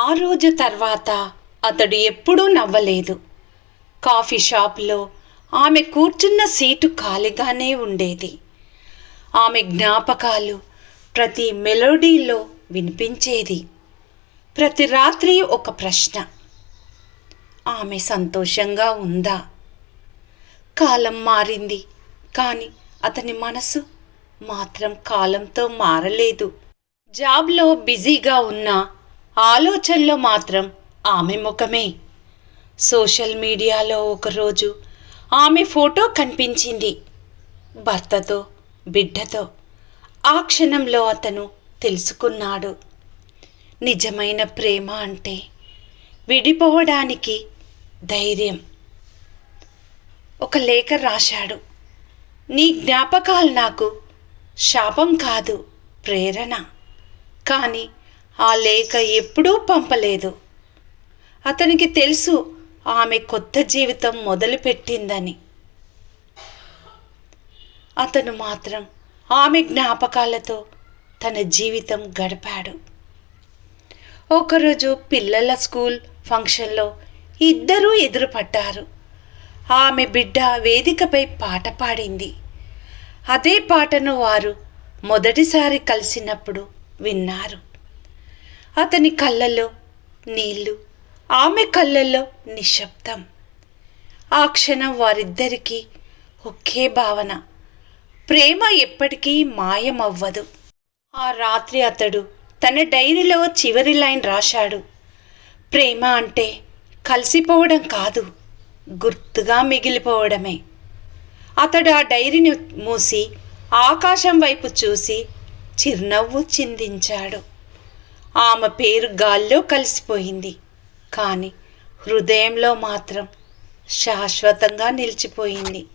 ఆ రోజు తర్వాత అతడు ఎప్పుడూ నవ్వలేదు. కాఫీ షాప్లో ఆమె కూర్చున్న సీటు ఖాళీగానే ఉండేది. ఆమె జ్ఞాపకాలు ప్రతి మెలోడీలో వినిపించేది. ప్రతి రాత్రి ఒక ప్రశ్న. ఆమె సంతోషంగా ఉందా? కాలం మారింది కానీ అతని మనసు మాత్రం కాలంతో మారలేదు. జాబ్లో బిజీగా ఉన్న ఆలోచనలో మాత్రం ఆమె ముఖమే. సోషల్ మీడియాలో ఒకరోజు ఆమె ఫోటో కనిపించింది. భర్తతో బిడ్డతో. ఆ క్షణంలో అతను తెలుసుకున్నాడు. నిజమైన ప్రేమ అంటే విడిపోవడానికి ధైర్యం. ఒక లేఖ రాశాడు. నీ జ్ఞాపకాలు నాకు శాపం కాదు ప్రేరణ. కానీ ఆ లేఖ ఎప్పుడూ పంపలేదు. అతనికి తెలుసు ఆమె కొత్త జీవితం మొదలుపెట్టిందని. అతను మాత్రం ఆమె జ్ఞాపకాలతో తన జీవితం గడిపాడు. ఒకరోజు పిల్లల స్కూల్ ఫంక్షన్లో ఇద్దరూ ఎదురుపడ్డారు. ఆమె బిడ్డ వేదికపై పాట పాడింది. అదే పాటను వారు మొదటిసారి కలిసినప్పుడు విన్నారు. అతని కళ్ళల్లో నీళ్ళు ఆమె కళ్ళల్లో నిశ్శబ్దం. ఆ క్షణం వారిద్దరికీ ఒకే భావన. ప్రేమ ఎప్పటికీ మాయమవ్వదు. ఆ రాత్రి అతడు తన డైరీలో చివరి లైన్ రాశాడు. ప్రేమ అంటే కలిసిపోవడం కాదు గుర్తుగా మిగిలిపోవడమే. అతడు ఆ డైరీని మూసి ఆకాశం వైపు చూసి చిరునవ్వు చిందించాడు. ఆమె పేరు గాల్లో కలిసిపోయింది. కానీ హృదయంలో మాత్రం శాశ్వతంగా నిలిచిపోయింది.